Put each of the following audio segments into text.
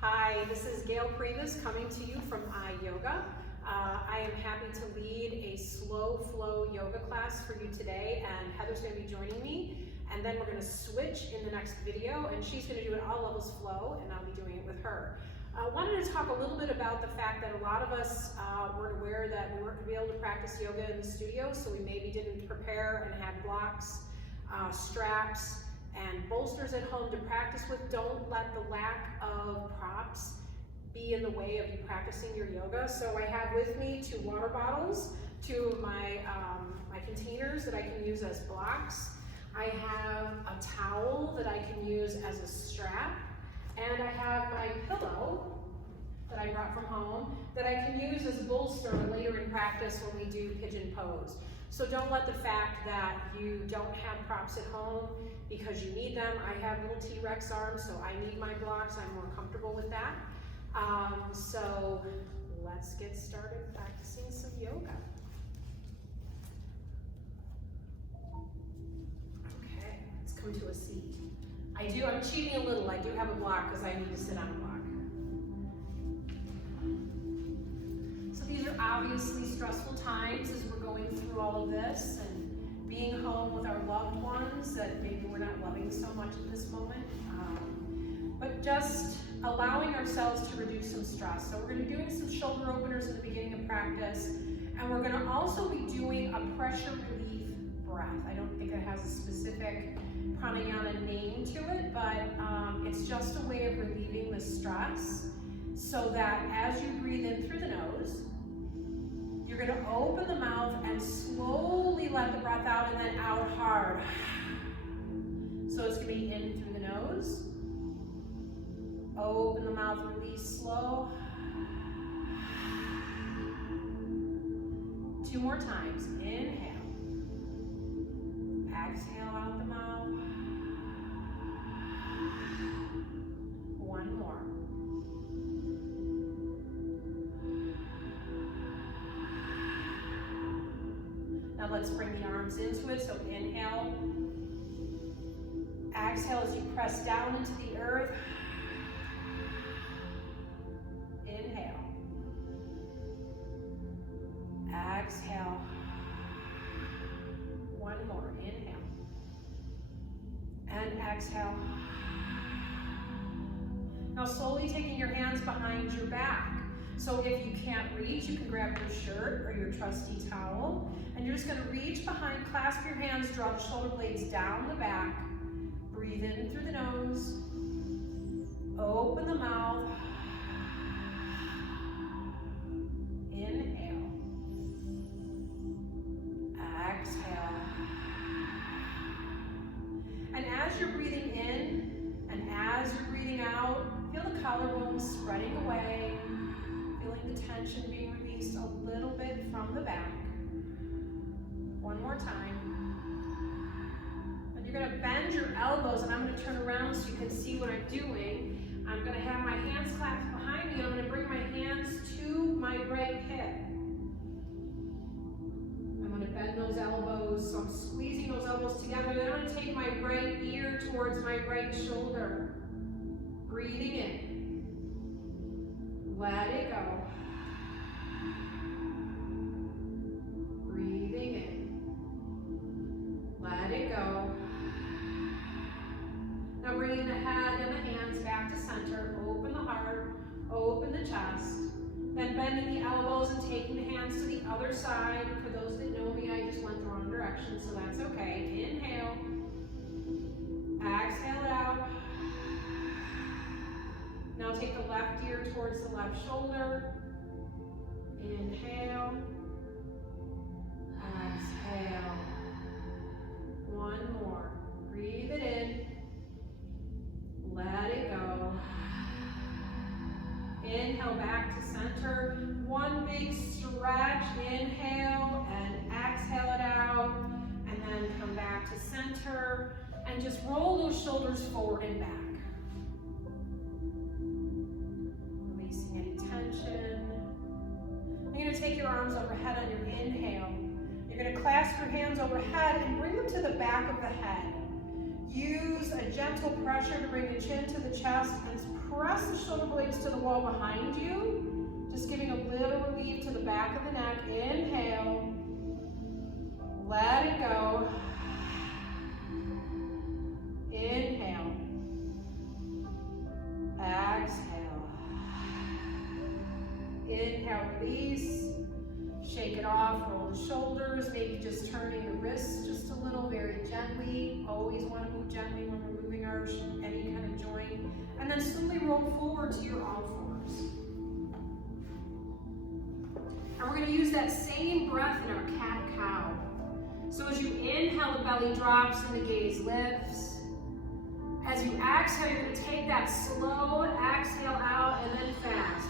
Hi, this is Gayle Prebis coming to you from iYoga. I am happy to lead a slow flow yoga class for you today, and Heather's going to be joining me, and then we're going to switch in the next video, and she's going to do it all levels flow, and I'll be doing it with her. I wanted to talk a little bit about the fact that a lot of us weren't aware that we weren't going to be able to practice yoga in the studio, so we maybe didn't prepare and have blocks, straps, and bolsters at home to practice with. Don't let the lack of props be in the way of you practicing your yoga. So I have with me 2 water bottles, 2 of my containers that I can use as blocks. I have a towel that I can use as a strap, and I have my pillow that I brought from home that I can use as a bolster later in practice when we do pigeon pose. So don't let the fact that you don't have props at home because you need them. I have little T-Rex arms, so I need my blocks. I'm more comfortable with that. So let's get started practicing some yoga. Okay, let's come to a seat. I'm cheating a little. I do have a block because I need to sit on a block. So these are obviously stressful times as we're going through all of this and being home with our loved ones that maybe we're not loving so much at this moment. But just allowing ourselves to reduce some stress. So we're going to be doing some shoulder openers at the beginning of practice, and we're going to also be doing a pressure relief breath. I don't think it has a specific pranayama name to it, but it's just a way of relieving the stress so that as you breathe in through the nose, you're going to open the mouth and slowly let the breath out and then out hard. So it's going to be in through the nose. Open the mouth, release slow. 2 more times. Inhale. Exhale out the mouth. 1 more. Now let's bring the arms into it. So inhale. Exhale as you press down into the earth. Inhale. Exhale. 1 more. Inhale. And exhale. Now slowly taking your hands behind your back. So if you can't reach, you can grab your shirt or your trusty towel. And you're just going to reach behind, clasp your hands, draw the shoulder blades down the back. Breathe in through the nose. Open the mouth. Inhale. Exhale. And as you're breathing in and as you're breathing out, feel the collarbones spreading away, feeling the tension being released a little bit from the back. 1 more time. And you're going to bend your elbows, and I'm going to turn around so you can see what I'm doing. I'm going to have my hands clasped behind me, and I'm going to bring my hands to my right hip. I'm going to bend those elbows, so I'm squeezing those elbows together. Then I'm going to take my right ear towards my right shoulder. Breathing in. Let it go. Breathing in. Let it go. Now bringing the head and the hands back to center. Open the heart. Open the chest. Then bending the elbows and taking the hands to the other side. For those that know me, I just went the wrong direction, so that's okay. Inhale. Exhale it out. Now take the left ear towards the left shoulder. Inhale. Exhale. 1 more. Breathe it in. Let it go. Inhale back to center. 1 big stretch. Inhale and exhale it out. And then come back to center. And just roll those shoulders forward and back. Releasing any tension. You're going to take your arms overhead on your inhale. You're going to clasp your hands overhead and bring them to the back of the head. Use a gentle pressure to bring the chin to the chest and press the shoulder blades to the wall behind you. Just giving a little relief to the back of the neck. Inhale. Let it go. Inhale. Exhale. Inhale, release. Shake it off, roll the shoulders, maybe just turning the wrists just a little, very gently. Always want to move gently when we're moving our any kind of joint. And then slowly roll forward to your all fours. And we're going to use that same breath in our cat-cow. So as you inhale, the belly drops and the gaze lifts. As you exhale, you're going to take that slow exhale out and then fast.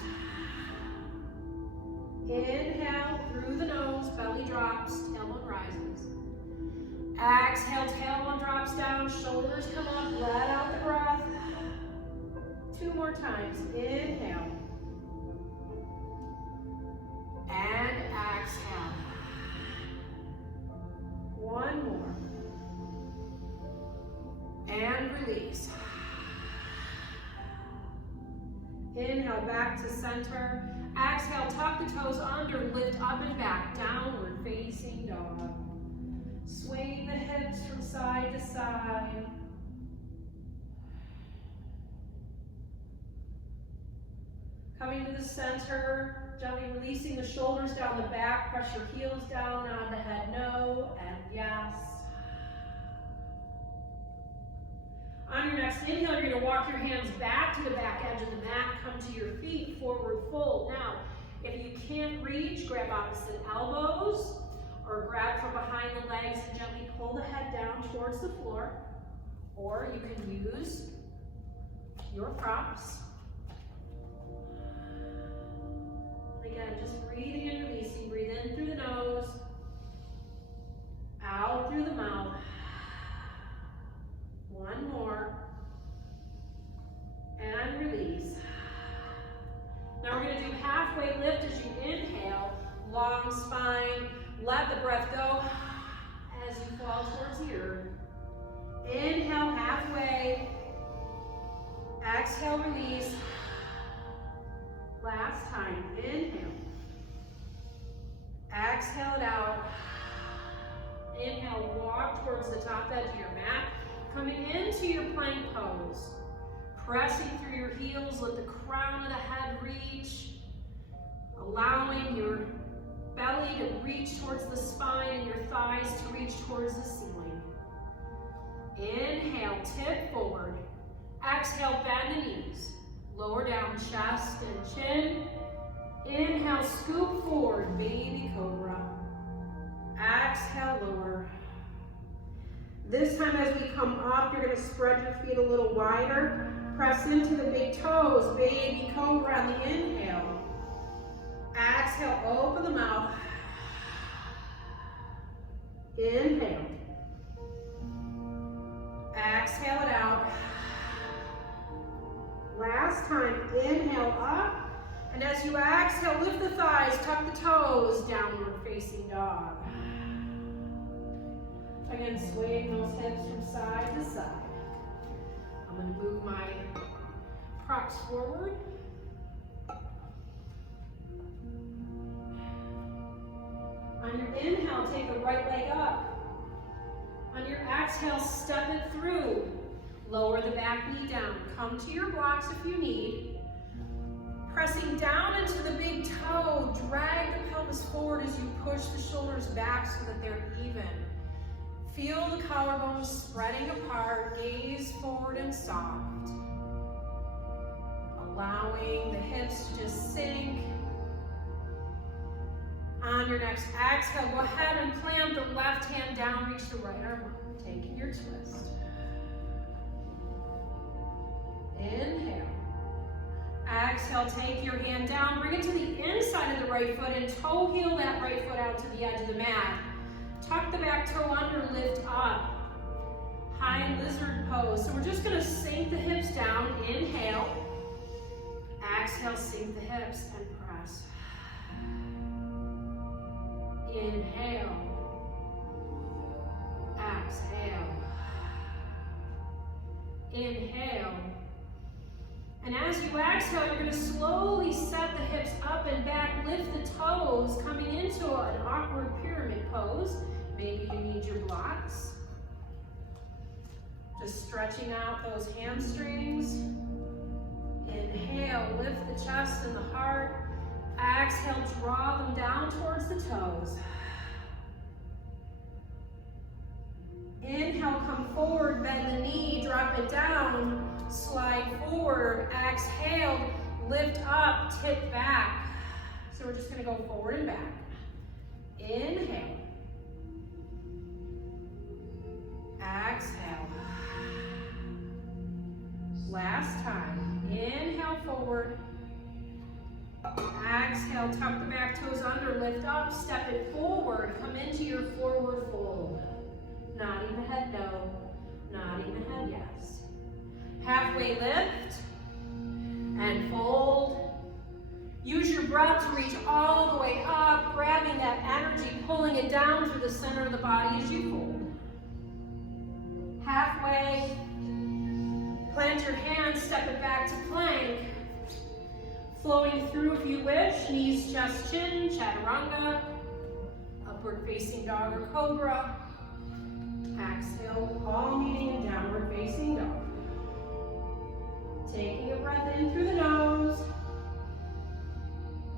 Inhale through the nose, belly drops, tailbone rises. Exhale, tailbone drops down, shoulders come up, let out the breath. 2 more times. Inhale. And exhale. 1 more. And release. Inhale, back to center. Exhale, tuck the toes under, lift up and back, downward facing dog. Swing the hips from side to side. Coming to the center, gently releasing the shoulders down the back, press your heels down, nod the head no, and yes. On your next inhale, you're going to walk your hands back to the back edge of the mat, come to your feet, forward fold. Now, if you can't reach, grab opposite elbows, or grab from behind the legs and gently pull the head down towards the floor. Or you can use your props. Again, just breathing and releasing. Breathe in through the nose, out through the mouth. 1 more. And release. Now we're going to do halfway lift as you inhale. Long spine. Let the breath go as you fall towards the earth. Inhale halfway. Exhale, release. Last time. Inhale. Exhale it out. Inhale, walk towards the top edge of your mat. Coming into your plank pose. Pressing through your heels, let the crown of the head reach. Allowing your belly to reach towards the spine and your thighs to reach towards the ceiling. Inhale, tip forward. Exhale, bend the knees. Lower down chest and chin. Inhale, scoop forward, baby cobra. Exhale, lower. This time as we come up, you're going to spread your feet a little wider. Press into the big toes, baby cobra on the inhale. Exhale, open the mouth. Inhale. Exhale it out. Last time, inhale up. And as you exhale, lift the thighs, tuck the toes, downward facing dog. Again, swaying those hips from side to side. I'm going to move my props forward. On your inhale, take the right leg up. On your exhale, step it through. Lower the back knee down. Come to your blocks if you need. Pressing down into the big toe, drag the pelvis forward as you push the shoulders back so that they're even. Feel the collarbones spreading apart, gaze forward and soft. Allowing the hips to just sink. On your next exhale, go ahead and plant the left hand down, reach the right arm up, taking your twist. Inhale. Exhale, take your hand down, bring it to the inside of the right foot and toe heel that right foot out to the edge of the mat. Tuck the back toe under, lift up. High lizard pose. So we're just going to sink the hips down. Inhale. Exhale, sink the hips and press. Inhale. Exhale. Inhale. And as you exhale, you're going to slowly set the hips up and back, lift the toes, coming into an awkward pyramid pose. Maybe you need your blocks. Just stretching out those hamstrings. Inhale, lift the chest and the heart. Exhale, draw them down towards the toes. Inhale, come forward, bend the knee, drop it down, slide forward. Exhale, lift up, tip back. So we're just going to go forward and back. Inhale. Exhale. Last time. Inhale, forward. Exhale, tuck the back toes under, lift up, step it forward, come into your forward fold. Nodding the head no, nodding the head yes. Halfway lift and fold. Use your breath to reach all the way up, grabbing that energy, pulling it down through the center of the body as you fold. Halfway, plant your hands, step it back to plank. Flowing through if you wish, knees, chest, chin, chaturanga, upward facing dog or cobra. Exhale, all meeting in downward facing dog. Taking a breath in through the nose.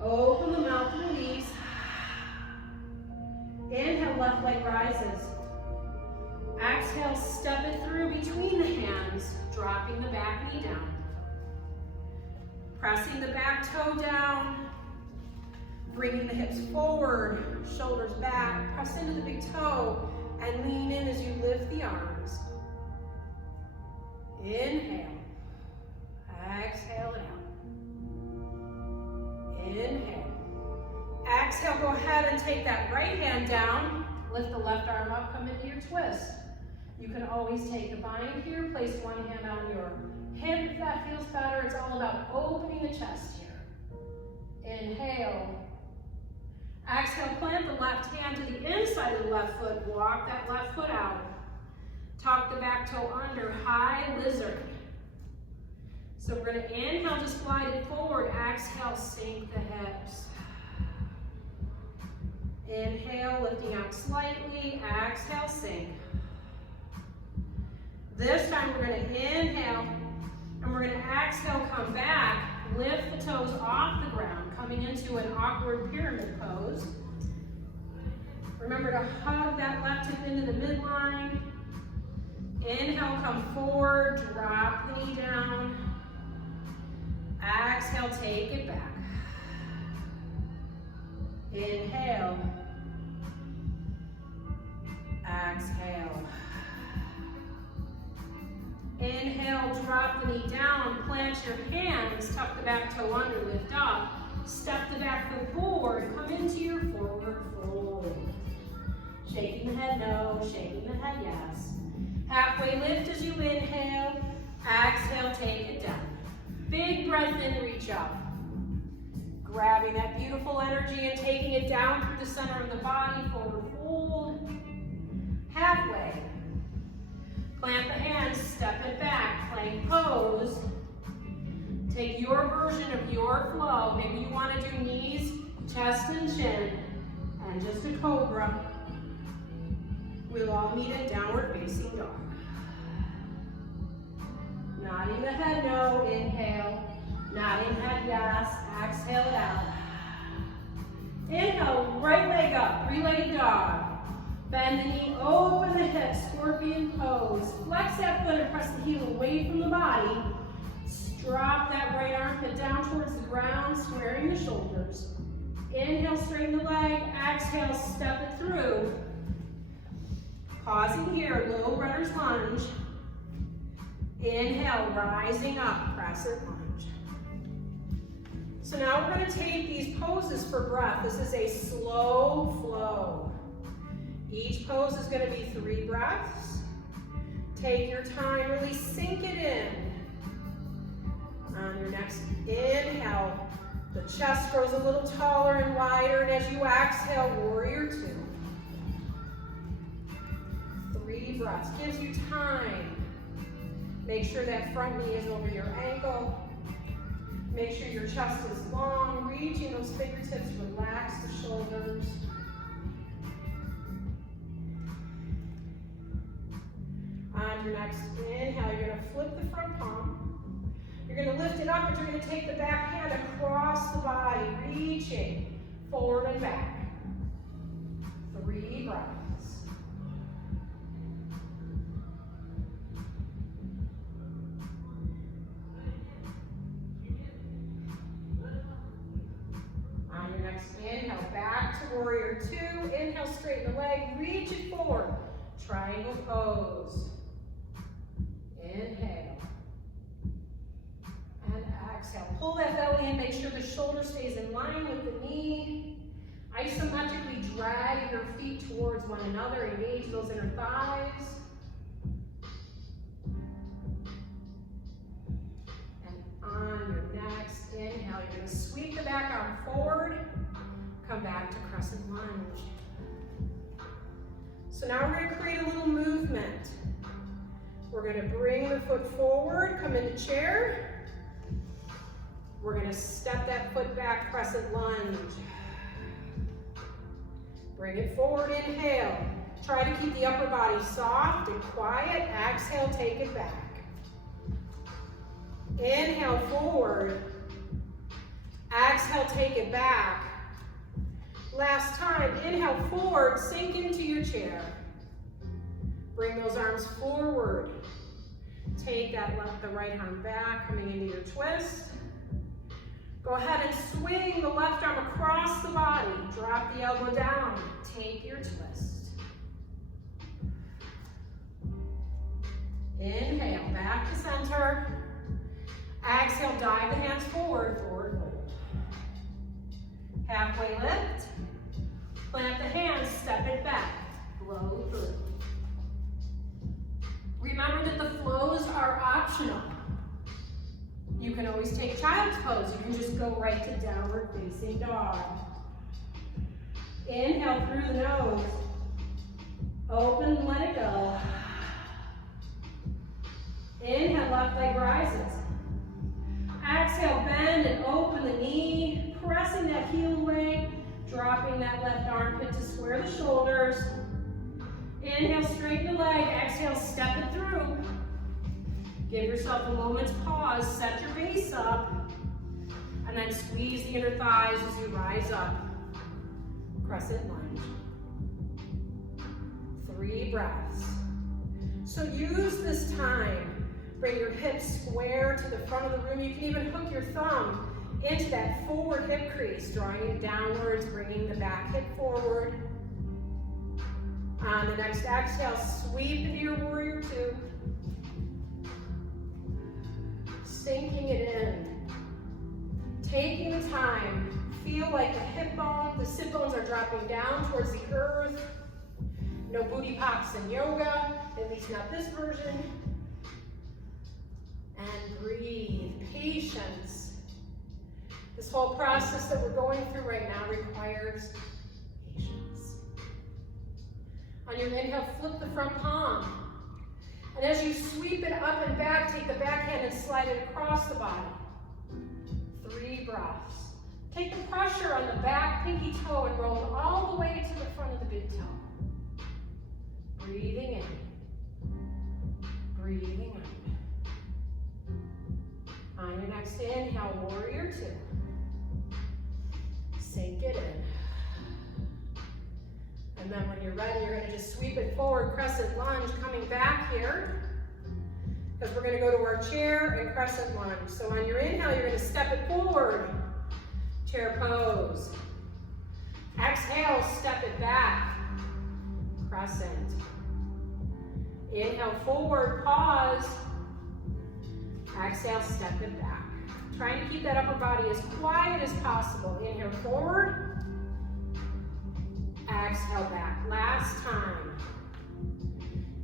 Open the mouth, release. Inhale, left leg rises. Exhale, step it through between the hands, dropping the back knee down. Pressing the back toe down, bringing the hips forward, shoulders back, press into the big toe, and lean in as you lift the arms. Inhale, exhale it out. Inhale. Exhale, go ahead and take that right hand down, lift the left arm up, come into your twist. You can always take the bind here, place one hand on your hip if that feels better. It's all about opening the chest here. Inhale. Exhale, plant the left hand to the inside of the left foot. Walk that left foot out. Tuck the back toe under, high lizard. So we're going to inhale, just glide it forward. Exhale, sink the hips. Inhale, lifting out slightly. Exhale, sink. This time we're going to inhale, and we're going to exhale, come back, lift the toes off the ground, coming into an awkward pyramid pose. Remember to hug that left hip into the midline. Inhale, come forward, drop the knee down. Exhale, take it back. Inhale. Exhale. Inhale, drop the knee down, plant your hands, tuck the back toe under, lift up, step the back foot forward, come into your forward fold. Shaking the head no, shaking the head yes. Halfway lift as you inhale, exhale, take it down. Big breath in, reach up. Grabbing that beautiful energy and taking it down through the center of the body, forward fold. Halfway. Plant the hands, step it back, plank pose. Take your version of your flow. Maybe you want to do knees, chest and chin, and just a cobra. We'll all meet in downward facing dog. Nodding the head no, inhale. Nodding head yes, exhale it out. Inhale, right leg up, three-legged dog. Bend the knee, open the hips, scorpion pose. Flex that foot and press the heel away from the body. Drop that right armpit down towards the ground, squaring the shoulders. Inhale, straighten the leg. Exhale, step it through. Pausing here, low runner's lunge. Inhale, rising up, crescent lunge. So now we're going to take these poses for breath. This is a slow flow. Each pose is going to be 3 breaths. Take your time, really sink it in. On your next inhale, the chest grows a little taller and wider, and as you exhale, warrior 2. 3 breaths, gives you time. Make sure that front knee is over your ankle. Make sure your chest is long, reaching those fingertips, relax the shoulders. On your next inhale, you're gonna flip the front palm. You're gonna lift it up, and you're gonna take the back hand across the body, reaching forward and back. 3 breaths. On your next inhale, back to warrior 2. Inhale, straighten the leg, reach it forward. Triangle pose. Inhale. And exhale. Pull that belly in, make sure the shoulder stays in line with the knee. Isometrically drag your feet towards one another, engage those inner thighs. And on your next inhale, you're going to sweep the back arm forward, come back to crescent lunge. So now we're going to create a little movement. We're going to bring the foot forward, come into chair. We're going to step that foot back, crescent lunge. Bring it forward, inhale. Try to keep the upper body soft and quiet. Exhale, take it back. Inhale, forward. Exhale, take it back. Last time, inhale, forward, sink into your chair. Bring those arms forward. Take the right arm back, coming into your twist. Go ahead and swing the left arm across the body. Drop the elbow down. Take your twist. Inhale, back to center. Exhale, dive the hands forward, forward fold. Halfway lift. Plant the hands, step it back. Blow through. Remember that the flows are optional. You can always take child's pose. You can just go right to downward facing dog. Inhale through the nose. Open and let it go. Inhale, left leg rises. Exhale, bend and open the knee, pressing that heel away, dropping that left armpit to square the shoulders. Inhale, straighten the leg. Exhale, step it through. Give yourself a moment's pause, set your base up, and then squeeze the inner thighs as you rise up. Crescent lunge. 3 breaths. So use this time. Bring your hips square to the front of the room. You can even hook your thumb into that forward hip crease, drawing it downwards, bringing the back hip forward. On the next exhale, sweep into your warrior 2. Sinking it in. Taking the time. Feel like the hip bone, the sit bones are dropping down towards the earth. No booty pops in yoga, at least not this version. And breathe. Patience. This whole process that we're going through right now requires patience. On your inhale, flip the front palm. And as you sweep it up and back, take the back hand and slide it across the body. 3 breaths. Take the pressure on the back pinky toe and roll it all the way to the front of the big toe. Breathing in. Breathing out. On your next inhale, warrior 2. Sink it in. And then when you're ready, you're going to just sweep it forward, crescent lunge, coming back here. Because we're going to go to our chair and crescent lunge. So on your inhale, you're going to step it forward. Chair pose. Exhale, step it back. Crescent. Inhale, forward, pause. Exhale, step it back. Trying to keep that upper body as quiet as possible. Inhale, forward. Exhale back. Last time.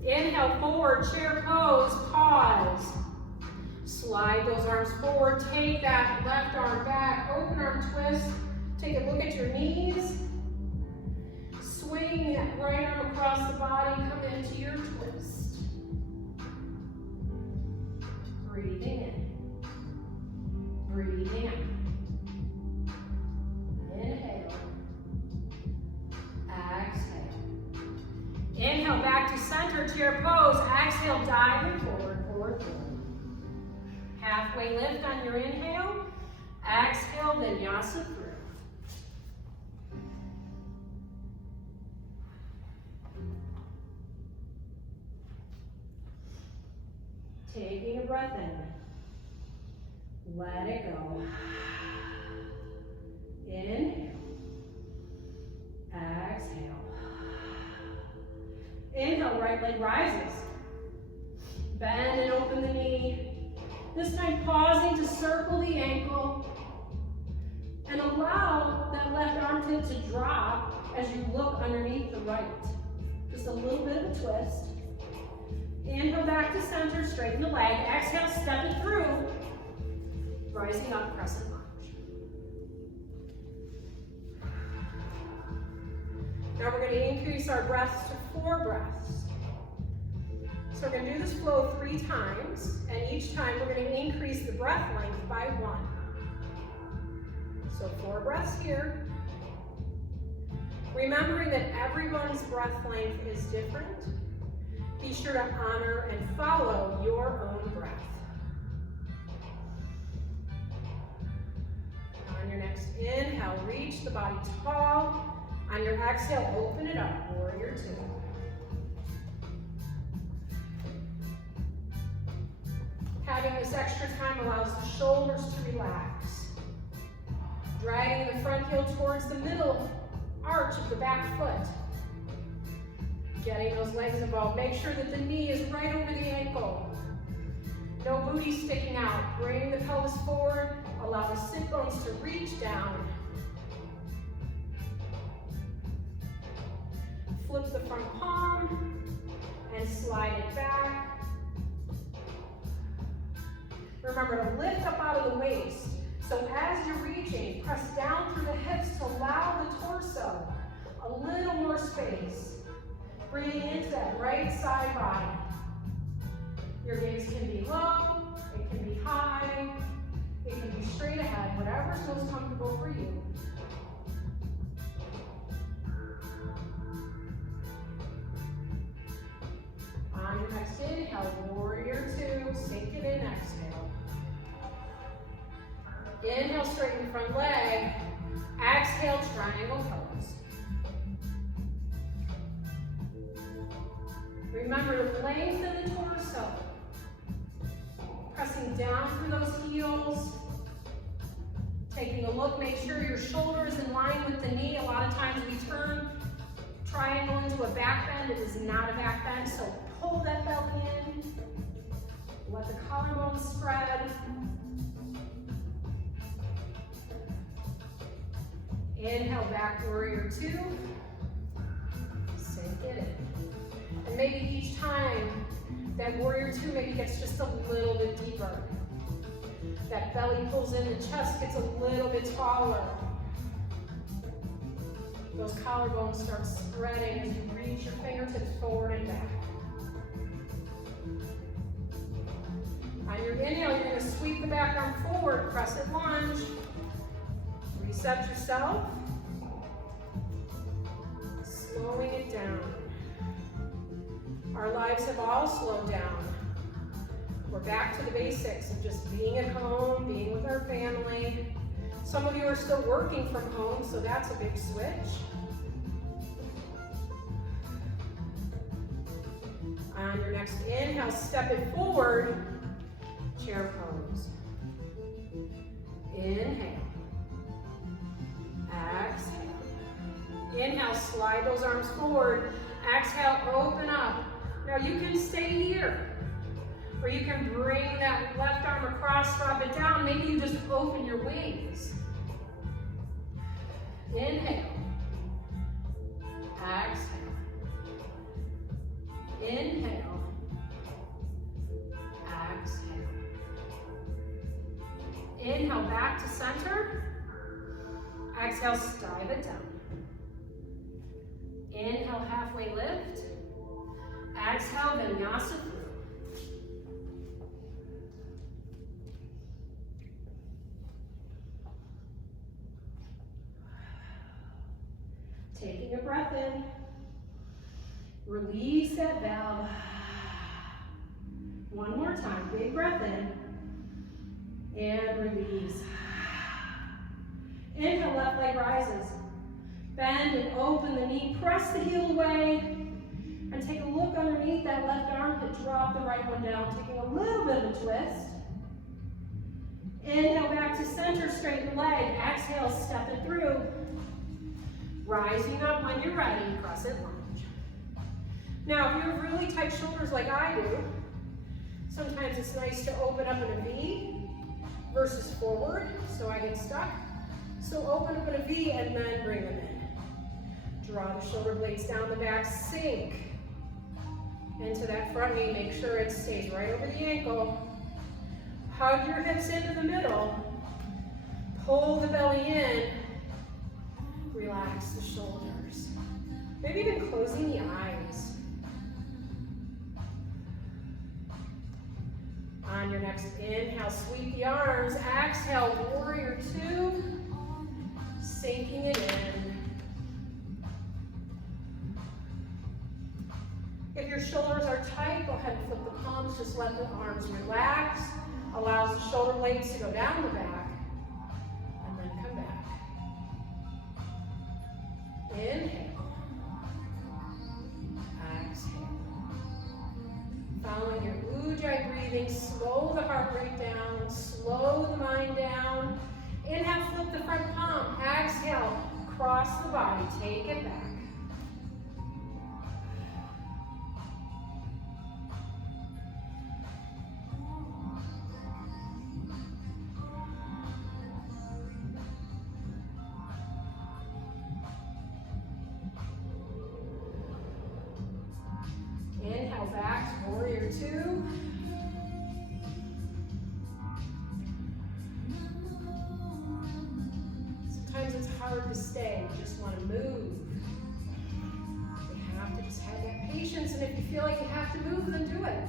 Inhale forward, chair pose, pause. Slide those arms forward. Take that left arm back, open arm twist. Take a look at your knees. Swing that right arm across the body, come into your twist. Breathing in. Breathing out. Inhale. Exhale. Inhale back to center, chair pose. Exhale, diving forward, forward, forward. Halfway lift on your inhale. Exhale, vinyasa through. Taking a breath in. Let it go. Inhale. Exhale. Inhale, right leg rises. Bend and open the knee. This time pausing to circle the ankle. And allow that left armpit to drop as you look underneath the right. Just a little bit of a twist. Inhale back to center, straighten the leg. Exhale, step it through. Rising up, crescent lunge. Now we're going to increase our breaths to 4 breaths. So we're going to do this flow 3 times, and each time we're going to increase the breath length by 1. So 4 breaths here. Remembering that everyone's breath length is different. Be sure to honor and follow your own breath. On your next inhale, reach the body tall. On your exhale, open it up, warrior 2. Having this extra time allows the shoulders to relax. Dragging the front heel towards the middle arch of the back foot. Getting those legs involved. Make sure that the knee is right over the ankle. No booty sticking out. Bring the pelvis forward. Allow the sit bones to reach down. Flip the front palm and slide it back. Remember to lift up out of the waist. So as you're reaching, press down through the hips to allow the torso a little more space. Breathing into that right side body. Your gaze can be low, it can be high, it can be straight ahead, whatever's most comfortable for you. On your next inhale, warrior 2, sink it in, exhale. Inhale, straighten the front leg. Exhale, triangle pose. Remember the length of the torso. Pressing down through those heels. Taking a look, make sure your shoulder is in line with the knee. A lot of times we turn triangle into a back bend. It is not a back bend, so pull that belly in. Let the collarbone spread. Inhale, back warrior 2. Sink it in. And maybe each time that warrior 2 maybe gets just a little bit deeper. That belly pulls in, the chest gets a little bit taller. Those collarbones start spreading as you reach your fingertips forward and back. On your inhale, you're going to sweep the back arm forward, crescent lunge. Reset yourself. Slowing it down. Our lives have all slowed down. We're back to the basics of just being at home, being with our family. Some of you are still working from home, so that's a big switch. On your next inhale, step it forward, chair pose. Inhale. Exhale. Inhale, slide those arms forward. Exhale, open up. Now you can stay here, or you can bring that left arm across, drop it down. Maybe you just open your wings. Inhale. Exhale. Inhale. Exhale. Inhale, back to center. Exhale, dive it down. Inhale, halfway lift. Exhale, vinyasa through. Taking a breath in. Release that valve. One more time, big breath in. And release. Inhale, left leg rises. Bend and open the knee, press the heel away, and take a look underneath that left armpit, drop the right one down, taking a little bit of a twist. Inhale back to center, straighten the leg. Exhale, step it through. Rising up when you're ready, crescent lunge. Now, if you have really tight shoulders like I do, sometimes it's nice to open up in a V versus forward, so I get stuck. So open up in a V and then bring them in. Draw the shoulder blades down the back, sink into that front knee. Make sure it stays right over the ankle. Hug your hips into the middle. Pull the belly in. Relax the shoulders. Maybe even closing the eyes. On your next inhale, sweep the arms. Exhale, warrior two. Sinking it in. If your shoulders are tight, go ahead and flip the palms. Just let the arms relax. Allows the shoulder blades to go down the back. And then come back. Inhale. Exhale. Following your Ujjayi breathing, slow the heart rate down. Slow the mind down. Inhale, flip the front palm. Exhale, cross the body. Take it back. Inhale back to warrior two. Sometimes it's hard to stay. You just want to move. You have to just have that patience, and if you feel like you have to move, then do it.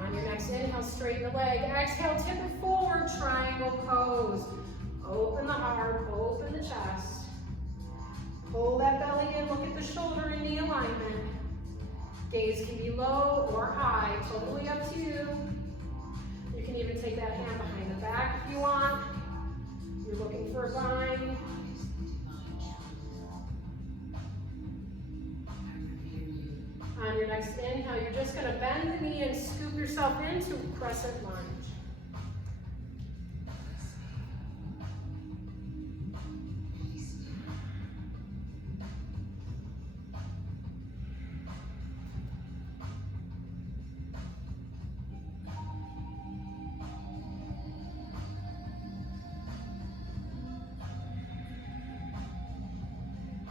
On your next inhale, straighten the leg. Exhale, tip it forward, triangle pose. Open the heart, open the chest. Pull that belly in, look at the shoulder and knee alignment. Gaze can be low or high, totally up to you. You can even take that hand behind the back if you want. You're looking for a bind. On your next inhale, you're just going to bend the knee and scoop yourself into crescent lunge.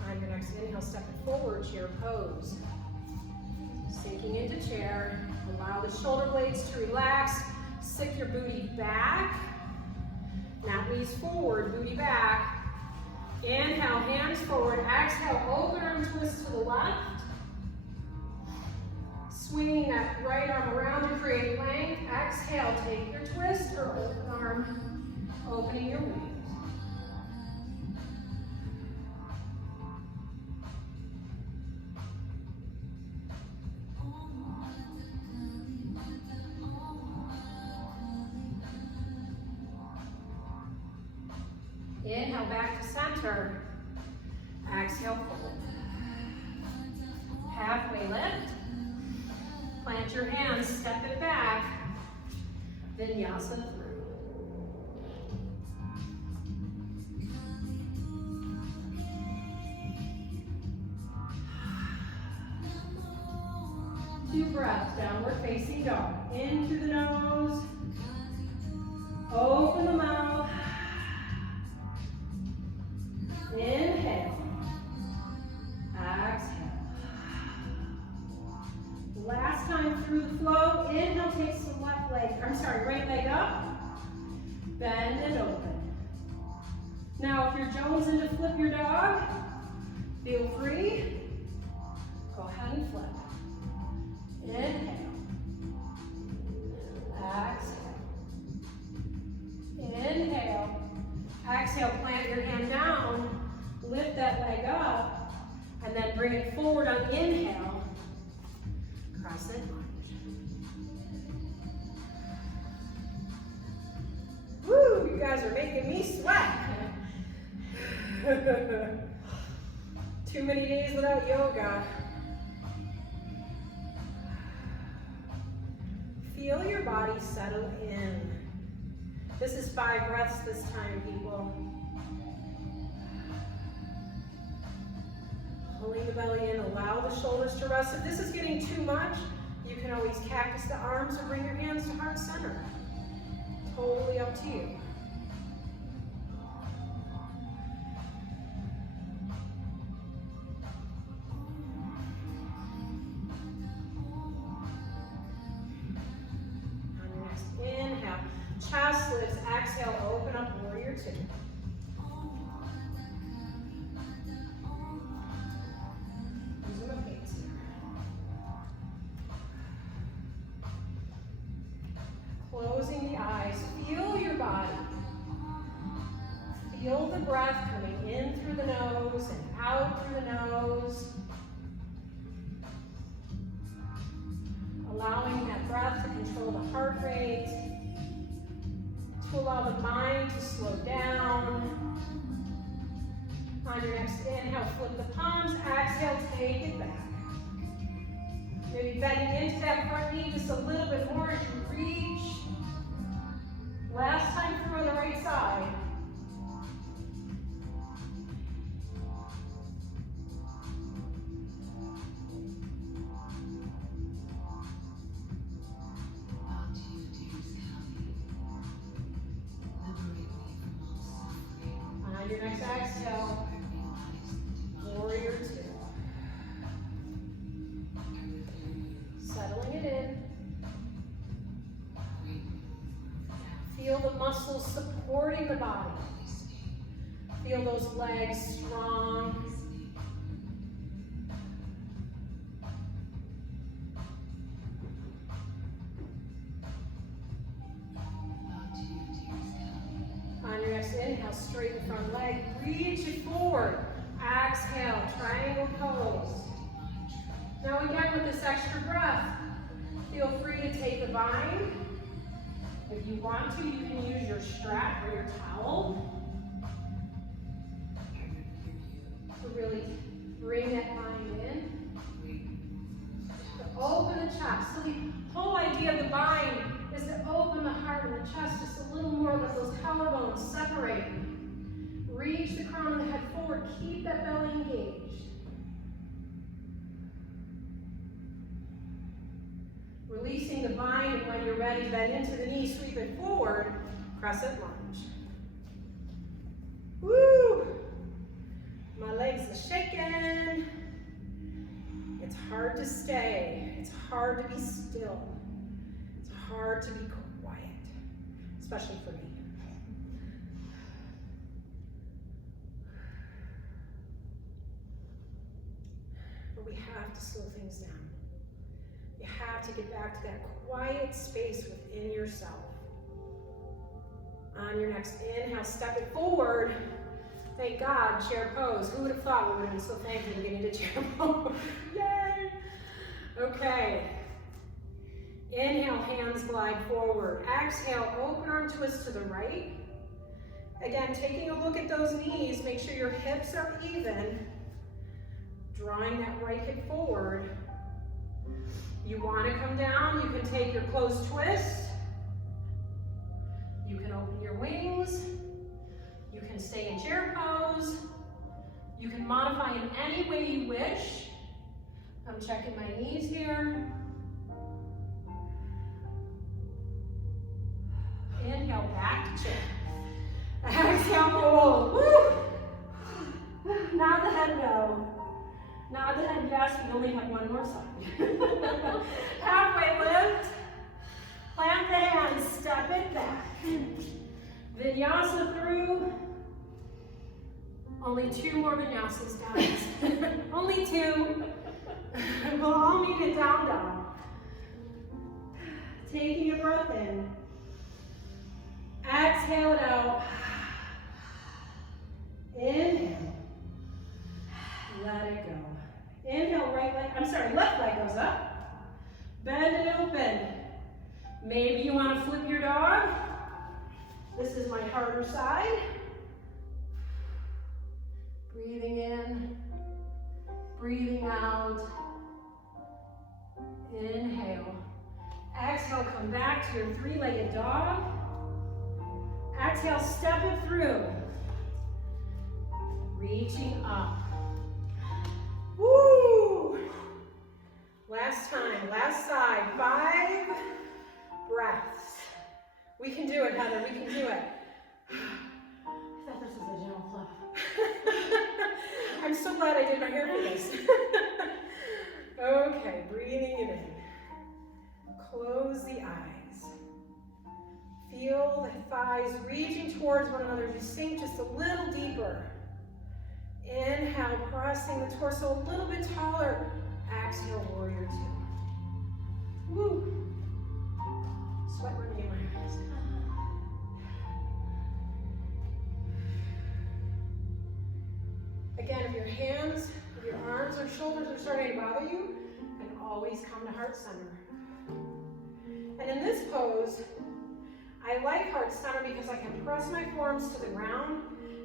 On your next inhale, step it forward, chair pose. Sinking into chair, allow the shoulder blades to relax. Sick your booty back. Now knees forward, booty back. Inhale, hands forward. Exhale, open arm twist to the left. Swinging that right arm around to create length. Exhale, take your twist or open arm, opening your wings. Inhale back to center. Exhale, fold. Halfway lift. Plant your hands, step it back. Vinyasa through. Two breaths, downward facing dog. In through the nose. Open the mouth. Inhale. Exhale. Last time through the flow. Inhale, takes the right leg up. Bend and open. Now, if you're jonesing to flip your dog, feel free. Go ahead and flip. Inhale. Exhale. Inhale. Exhale, plant your hand down. Lift that that leg up, and then bring it forward on inhale. Crescent lunge. Woo, you guys are making me sweat. Too many days without yoga. Feel your body settle in. This is 5 breaths this time, people. Pulling the belly in, allow the shoulders to rest. If this is getting too much, you can always cactus the arms or bring your hands to heart center. Totally up to you. On your next inhale, chest lifts, exhale, open up, warrior 2. Closing the eyes, feel your body. Feel the breath coming in through the nose and out through the nose. Allowing that breath to control the heart rate, to allow the mind to slow down. On your next inhale, flip the palms, exhale, take it back. Maybe bending into that front knee just a little bit more as you reach. Last time through on the right side. On your next exhale, warrior 2. Settling it in. Feel the muscles supporting the body. Feel those legs strong. On your next inhale, straighten the front leg, reach it forward. Exhale, triangle pose. Now again with this extra breath, feel free to take the vine. If you want to, you can use your strap or your towel to really bring that vine in. To open the chest. So the whole idea of the vine is to open the heart and the chest just a little more, let those collarbones separate. Reach the crown of the head forward, keep that belly engaged. Releasing the vine, and when you're ready, bend into the knee, sweep it forward, crescent lunge. Woo! My legs are shaking. It's hard to stay. It's hard to be still. It's hard to be quiet, especially for me. But we have to slow things down. You have to get back to that quiet space within yourself. On your next inhale, step it forward. Thank God, chair pose. Who would have thought we would have been so thankful to get into chair pose? Yay! Okay. Inhale, hands glide forward. Exhale, open arm twist to the right. Again, taking a look at those knees, make sure your hips are even. Drawing that right hip forward. You want to come down, you can take your closed twist. You can open your wings. You can stay in chair pose. You can modify in any way you wish. I'm checking my knees here. Inhale, back to chair. Exhale, fold. Woo! Nod the head no. Nod the head yes, we only have one more side. Halfway lift. Plant the hands, step it back. Vinyasa through. Only 2 more vinyasas, guys. Only 2. We'll all need a down dog. Taking a breath in. Exhale it out. Inhale. harder side. Breathing in, breathing out. Inhale. Exhale, come back to your three-legged dog. Exhale, step it through. Reaching up. Woo! Last time, last side, 5 breaths. We can do it, Heather, we can do it. I thought this was a gentle flow. I'm so glad I did my hair for this. Okay, breathing it in. Close the eyes. Feel the thighs reaching towards one another. Just sink just a little deeper. Inhale, pressing the torso a little bit taller. Exhale, warrior 2. Woo! Sweat running in my eyes. Again, if your hands, if your arms or shoulders are starting to bother you, then always come to heart center. And in this pose, I like heart center because I can press my forearms to the ground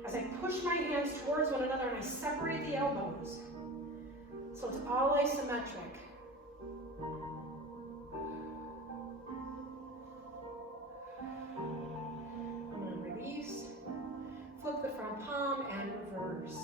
as I push my hands towards one another and I separate the elbows. So it's all isometric. I'm going to release, flip the front palm and reverse.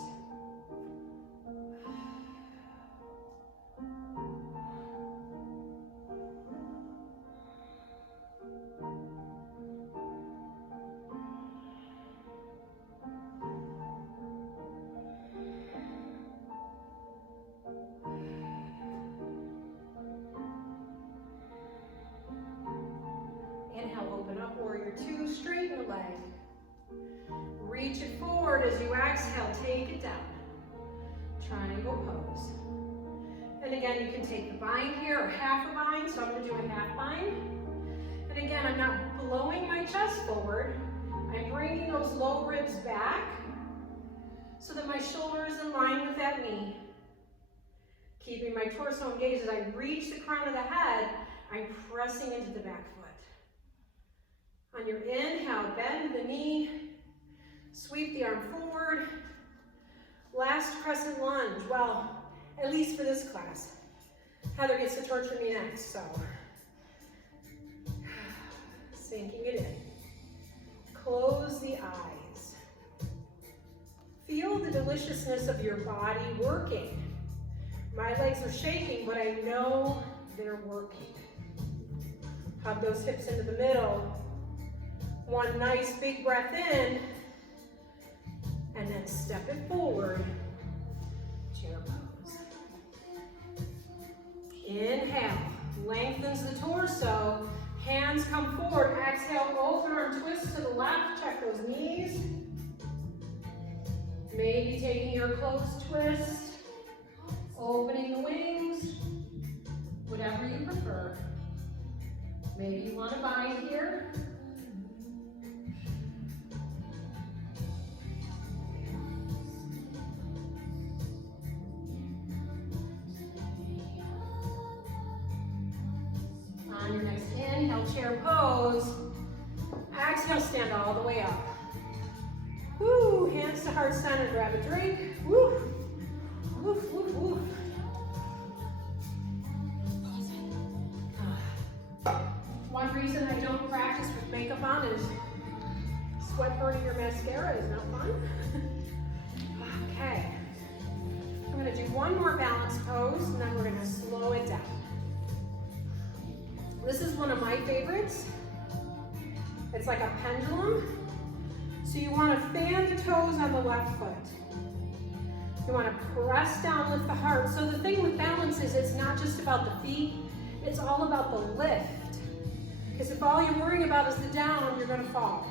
Warrior 2, straighten the leg. Reach it forward as you exhale, take it down. Triangle pose. And again, you can take the bind here or half a bind, so I'm going to do a half bind. And again, I'm not blowing my chest forward. I'm bringing those low ribs back so that my shoulder is in line with that knee. Keeping my torso engaged as I reach the crown of the head, I'm pressing into the back foot. On your inhale, bend the knee, sweep the arm forward. Last crescent lunge. Well, at least for this class. Heather gets to torture me next, so. Sinking it in. Close the eyes. Feel the deliciousness of your body working. My legs are shaking, but I know they're working. Hug those hips into the middle. One nice big breath in, and then step it forward, chair pose. Inhale, lengthens the torso, hands come forward, exhale, open arm twist to the left, check those knees. Maybe taking your close twist, opening the wings, whatever you prefer. Maybe you want to bind here. On your next inhale, chair pose. Exhale, stand all the way up. Woo, hands to heart center, grab a drink. Woo, woof, woof, woof. One reason I don't practice with makeup on is sweat burning your mascara is not fun. Okay, I'm gonna do one more balance pose and then we're gonna slow it down. This is one of my favorites. It's like a pendulum. So you want to fan the toes on the left foot. You want to press down with the heart. So the thing with balance is it's not just about the feet, it's all about the lift. Because if all you're worrying about is the down, you're going to fall.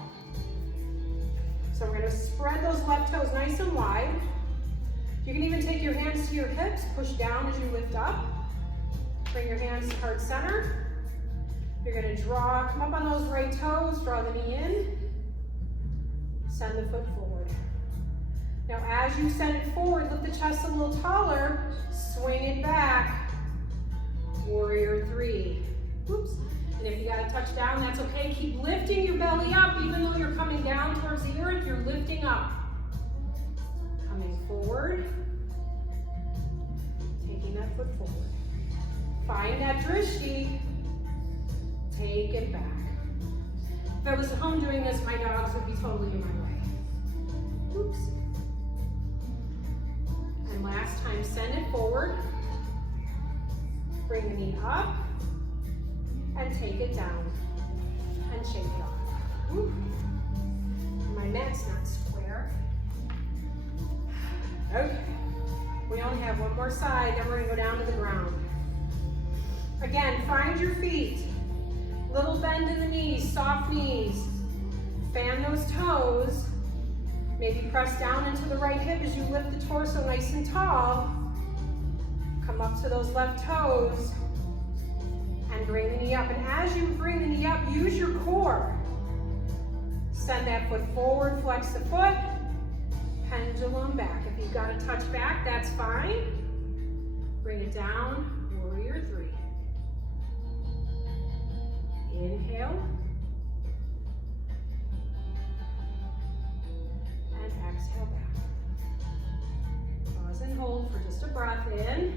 So we're going to spread those left toes nice and wide. You can even take your hands to your hips, push down as you lift up. Bring your hands to heart center. You're going to draw, come up on those right toes, draw the knee in, send the foot forward. Now as you send it forward, lift the chest a little taller, swing it back, warrior 3. Oops. And if you gotta touch down, that's okay. Keep lifting your belly up, even though you're coming down towards the earth, you're lifting up. Coming forward. Taking that foot forward. Find that drishti. Take it back. If I was at home doing this, my dogs would be totally in my way. Oops. And last time, send it forward. Bring the knee up. And take it down. And shake it off. Ooh. My mat's not square. Okay. We only have one more side, then we're gonna go down to the ground. Again, find your feet. Little bend in the knees, soft knees. Fan those toes. Maybe press down into the right hip as you lift the torso nice and tall. Come up to those left toes. And bring the knee up. And as you bring the knee up, use your core. Send that foot forward, flex the foot. Pendulum back. If you've got to touch back, that's fine. Bring it down, warrior three. Inhale. And exhale back. Pause and hold for just a breath in.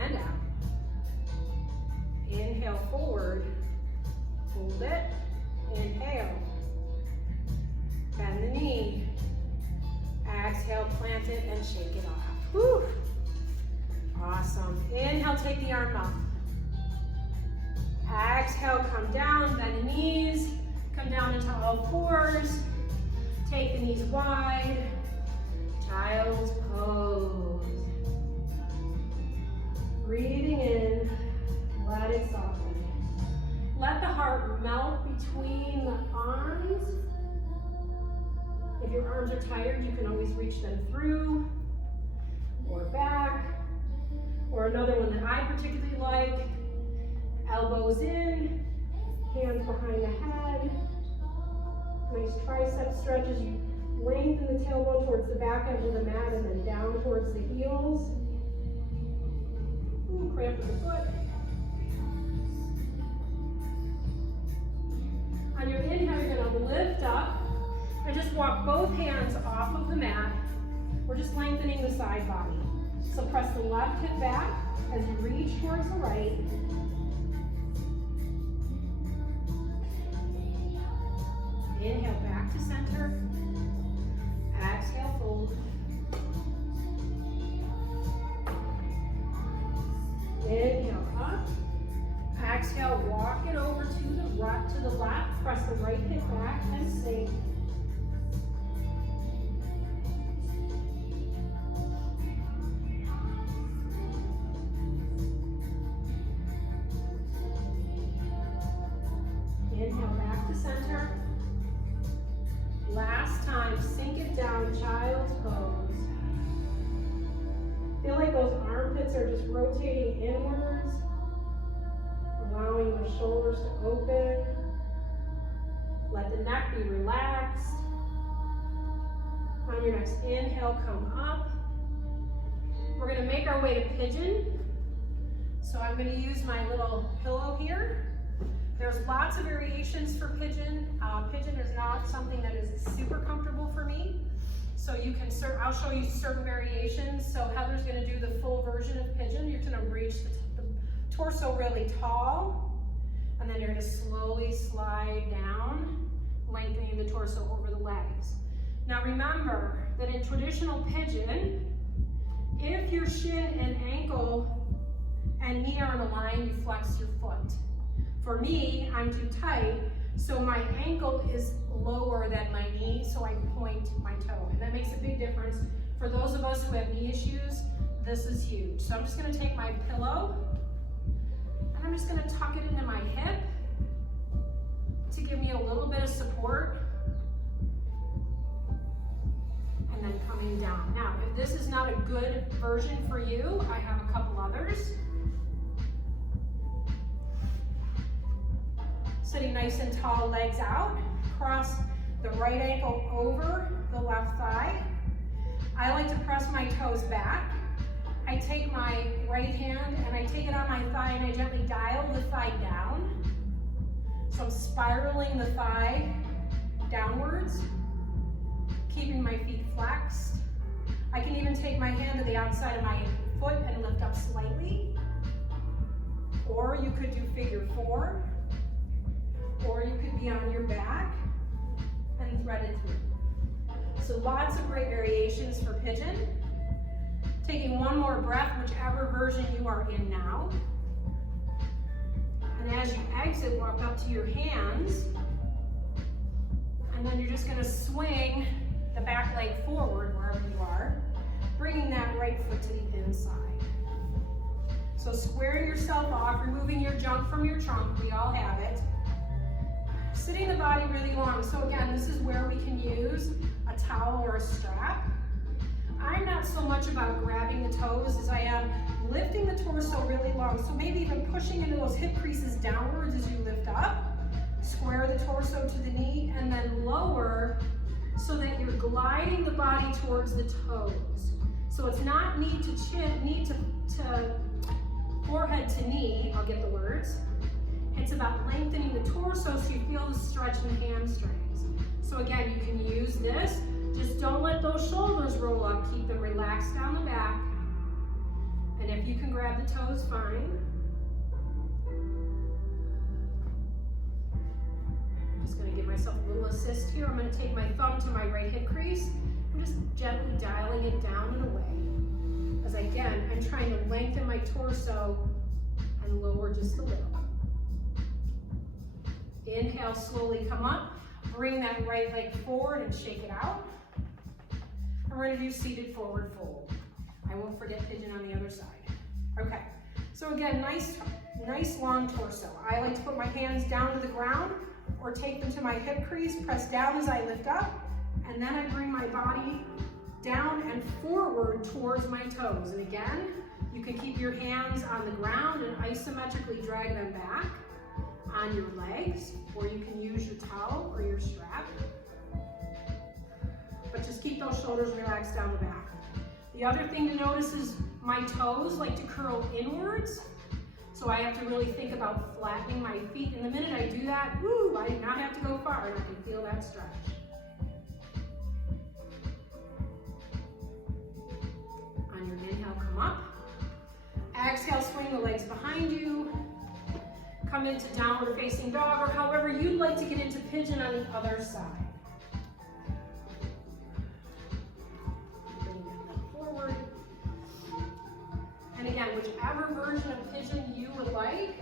And out. Inhale forward. Hold it. Inhale. Bend the knee. Exhale, plant it and shake it off. Whew. Awesome. Inhale, take the arm up. Exhale, come down, bend the knees. Come down into all fours. Take the knees wide. Child's pose. Breathing in, let it soften. Let the heart melt between the arms. If your arms are tired, you can always reach them through or back. Or another one that I particularly like, elbows in, hands behind the head. Nice tricep stretch as you lengthen the tailbone towards the back edge of the mat and then down towards the heels. Ooh, cramp with the foot. On your inhale, you're going to lift up and just walk both hands off of the mat. We're just lengthening the side body. So press the left hip back as you reach towards the right. Inhale back to center. Exhale, fold. Inhale up. Exhale, walk it over to the right, to the left. Press the right hip back and sink. Inhale back to center. Last time, sink it down, child's pose. Feel like those armpits are just rotating inwards, allowing the shoulders to open. Let the neck be relaxed. On your next inhale, come up. We're going to make our way to pigeon. So I'm going to use my little pillow here. There's lots of variations for pigeon. Pigeon is not something that is super comfortable for me. So you can, I'll show you certain variations. So Heather's gonna do the full version of pigeon. You're gonna reach the torso really tall, and then you're gonna slowly slide down, lengthening the torso over the legs. Now remember that in traditional pigeon, if your shin and ankle and knee are in a line, you flex your foot. For me, I'm too tight, so my ankle is lower than my knee, so I point my toe. And that makes a big difference. For those of us who have knee issues, this is huge. So I'm just gonna take my pillow, and I'm just gonna tuck it into my hip to give me a little bit of support. And then coming down. Now, if this is not a good version for you, I have a couple others. Sitting nice and tall, legs out. Cross the right ankle over the left thigh. I like to press my toes back. I take my right hand and I take it on my thigh and I gently dial the thigh down. So I'm spiraling the thigh downwards, keeping my feet flexed. I can even take my hand to the outside of my foot and lift up slightly. Or you could do figure 4. Or you could be on your back and thread it through. So lots of great variations for pigeon. Taking one more breath, whichever version you are in now. And as you exit, walk up to your hands. And then you're just going to swing the back leg forward wherever you are, bringing that right foot to the inside. So squaring yourself off, removing your junk from your trunk. We all have it. Sitting the body really long. So again, this is where we can use a towel or a strap. I'm not so much about grabbing the toes as I am lifting the torso really long. So maybe even pushing into those hip creases downwards as you lift up. Square the torso to the knee and then lower so that you're gliding the body towards the toes. So it's not knee to forehead to knee, I'll get the words. It's about lengthening the torso so you feel the stretch in the hamstrings. So again, you can use this. Just don't let those shoulders roll up. Keep them relaxed down the back. And if you can grab the toes, fine. I'm just going to give myself a little assist here. I'm going to take my thumb to my right hip crease. I'm just gently dialing it down and away. As again, I'm trying to lengthen my torso and lower just a little. Inhale, slowly come up. Bring that right leg forward and shake it out. And we're going to do seated forward fold. I won't forget pigeon on the other side. Okay, so again, nice long torso. I like to put my hands down to the ground or take them to my hip crease, press down as I lift up, and then I bring my body down and forward towards my toes. And again, you can keep your hands on the ground and isometrically drag them back on your legs, or you can use your towel or your strap. But just keep those shoulders relaxed down the back. The other thing to notice is my toes like to curl inwards. So I have to really think about flattening my feet. And the minute I do that, woo, I do not have to go far and I can feel that stretch. On your inhale, come up. Exhale, swing the legs behind you. Come into downward facing dog, or however you'd like to get into pigeon on the other side. Bring that forward. And again, whichever version of pigeon you would like.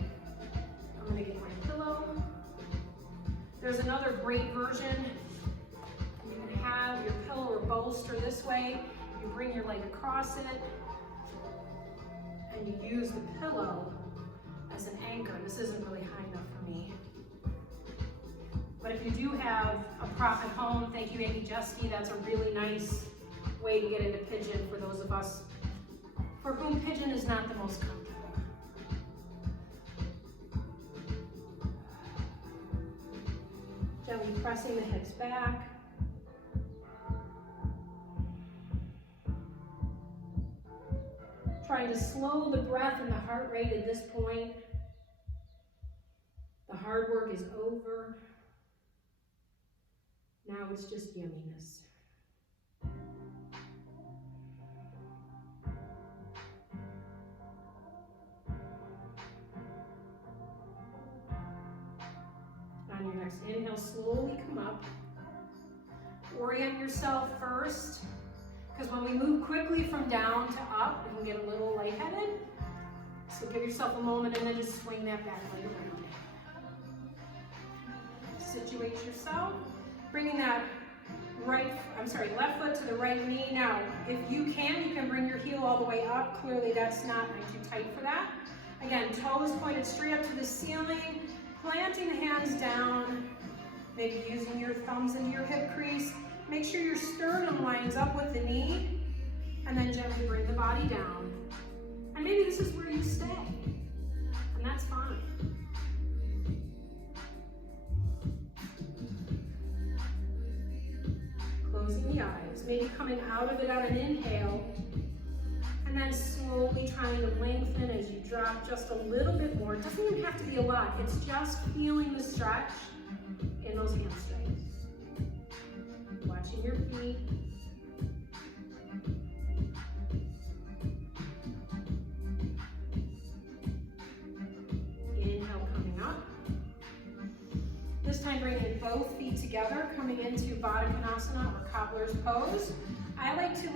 I'm going to get my pillow. There's another great version. You can have your pillow or bolster this way. You bring your leg across it, and you use the pillow as an anchor. This isn't really high enough for me. But if you do have a prop at home, thank you, Amy Jeske, that's a really nice way to get into pigeon for those of us for whom pigeon is not the most comfortable. Gently pressing the hips back. Trying to slow the breath and the heart rate at this point. The hard work is over. Now it's just yumminess. On your next inhale, slowly come up. Orient yourself first, because when we move quickly from down to up, we can get a little lightheaded. So give yourself a moment and then just swing that back leg around. Situate yourself, bringing that left foot to the right knee. Now, if you can bring your heel all the way up. Clearly that's not too tight for that. Again, toes pointed straight up to the ceiling, planting the hands down, maybe using your thumbs into your hip crease. Make sure your sternum lines up with the knee, and then gently bring the body down. And maybe this is where you stay, and that's fine. Closing the eyes, maybe coming out of it on an inhale, And then slowly trying to lengthen as you drop just a little bit more. It doesn't even have to be a lot. It's just feeling the stretch in those hamstrings. Watching your feet. Inhale, coming up. This time bringing both feet together, coming into Baddha Konasana or cobbler's pose. I like to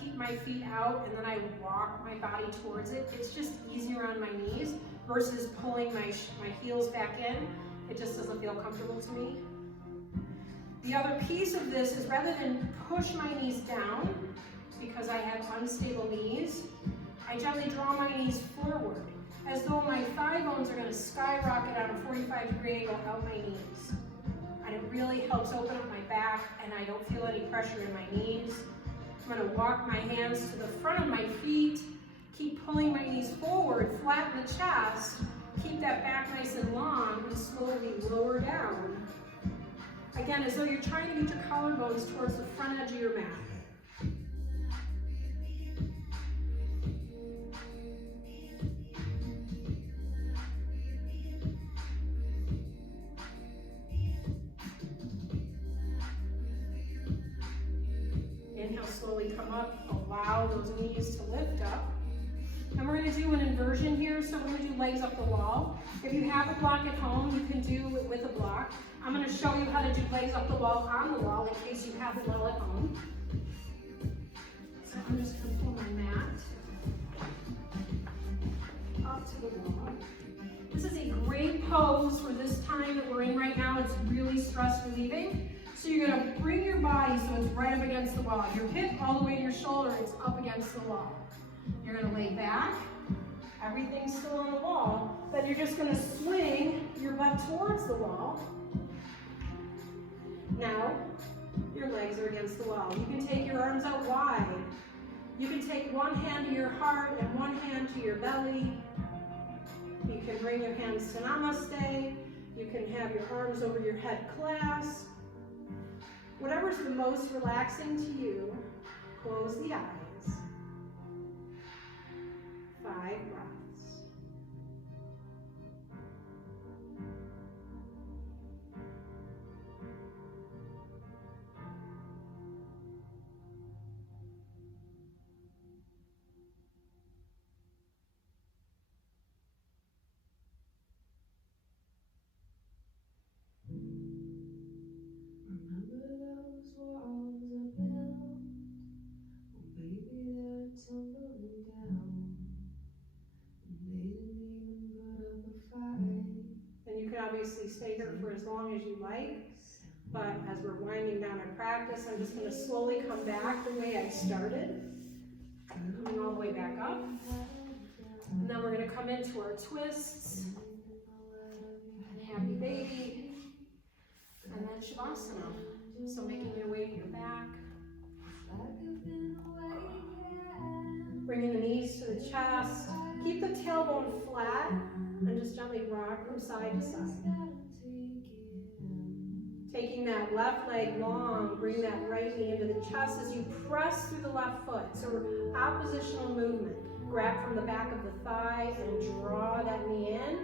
keep my feet out and then I walk my body towards it. It's just easier on my knees versus pulling my heels back in. It just doesn't feel comfortable to me. The other piece of this is rather than push my knees down, because I have unstable knees, I gently draw my knees forward, as though my thigh bones are going to skyrocket on a 45-degree angle out my knees. And it really helps open up my back, and I don't feel any pressure in my knees. I'm going to walk my hands to the front of my feet, keep pulling my knees forward, flatten the chest, keep that back nice and long, and slowly lower down. Again, as though you're trying to get your collarbones towards the front edge of your mat. Inhale, slowly come up, allow those knees to lift up. And we're going to do an inversion here, so we're going to do legs up the wall. If you have a block at home, you can do it with a block. I'm going to show you how to do legs up the wall on the wall in case you have a wall at home. So I'm just going to pull my mat up to the wall. This is a great pose for this time that we're in right now. It's really stress relieving. So you're going to bring your body so it's right up against the wall. Your hip all the way to your shoulder, it's up against the wall. You're going to lay back. Everything's still on the wall. Then you're just going to swing your butt towards the wall. Now, your legs are against the wall. You can take your arms out wide. You can take one hand to your heart and one hand to your belly. You can bring your hands to Namaste. You can have your arms over your head clasped. Whatever's the most relaxing to you, close the eyes. 5 breaths. Remember those walls I built? Oh baby, they're tumbling down. And they didn't even put up a fight. And you can obviously stay here for as long as you like, but as we're winding down our practice, I'm just going to slowly come back the way I started, coming all the way back up. And then we're going to come into our twists, and happy baby, and then Shavasana. So making your way to your back, bringing the knees to the chest. Keep the tailbone flat and just gently rock from side to side. Taking that left leg long, bring that right knee into the chest as you press through the left foot. So oppositional movement. Grab from the back of the thigh and draw that knee in.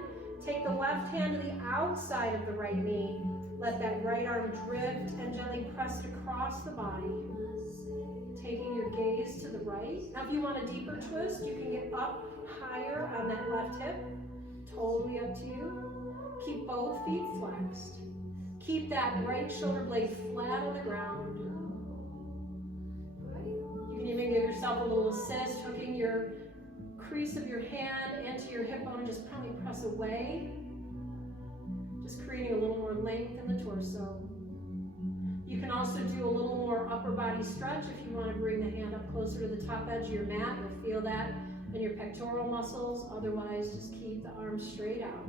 Take the left hand to the outside of the right knee. Let that right arm drift and gently press it across the body. Taking your gaze to the right. Now if you want a deeper twist, you can get up higher on that left hip. Totally up to you. Keep both feet flexed. Keep that right shoulder blade flat on the ground. You can even give yourself a little assist, hooking your crease of your hand into your hip bone and just probably press away. Just creating a little more length in the torso. You can also do a little more upper body stretch if you want to bring the hand up closer to the top edge of your mat. You'll feel that in your pectoral muscles. Otherwise, just keep the arms straight out.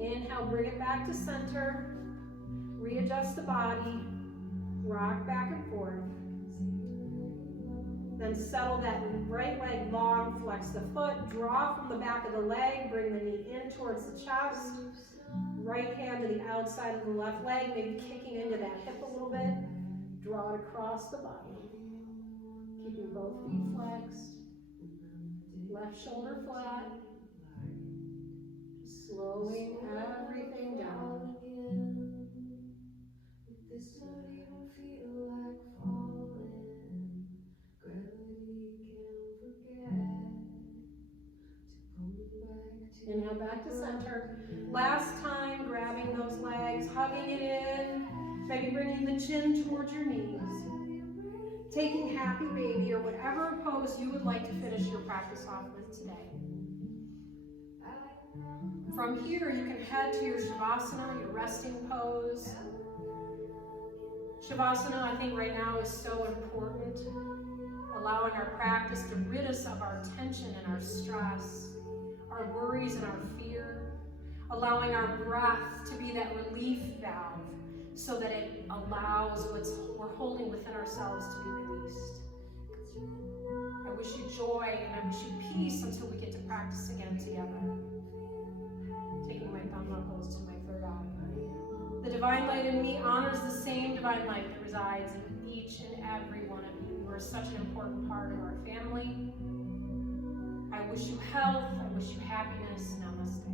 Inhale, bring it back to center. Readjust the body. Rock back and forth. Then settle that right leg long, flex the foot, draw from the back of the leg, bring the knee in towards the chest. Right hand to the outside of the left leg, maybe kicking into that hip a little bit. Draw it across the body. Keeping both feet flexed, left shoulder flat, slowing everything down. This don't even feel like falling. Gravity can forget to pull me back to Inhale back to center. Last time, grabbing those legs, hugging it in, maybe bringing the chin towards your knees. Taking happy baby or whatever pose you would like to finish your practice off with today. From here, you can head to your Shavasana, your resting pose. Shavasana, I think right now is so important, allowing our practice to rid us of our tension and our stress, our worries and our fear, allowing our breath to be that relief valve so that it allows what we're holding within ourselves to be released. I wish you joy and I wish you peace until we get to practice again together. Taking my thumb knuckles to my third eye. The divine light in me honors the same divine light that resides in each and every one of you. You are such an important part of our family. I wish you health. I wish you happiness. Namaste.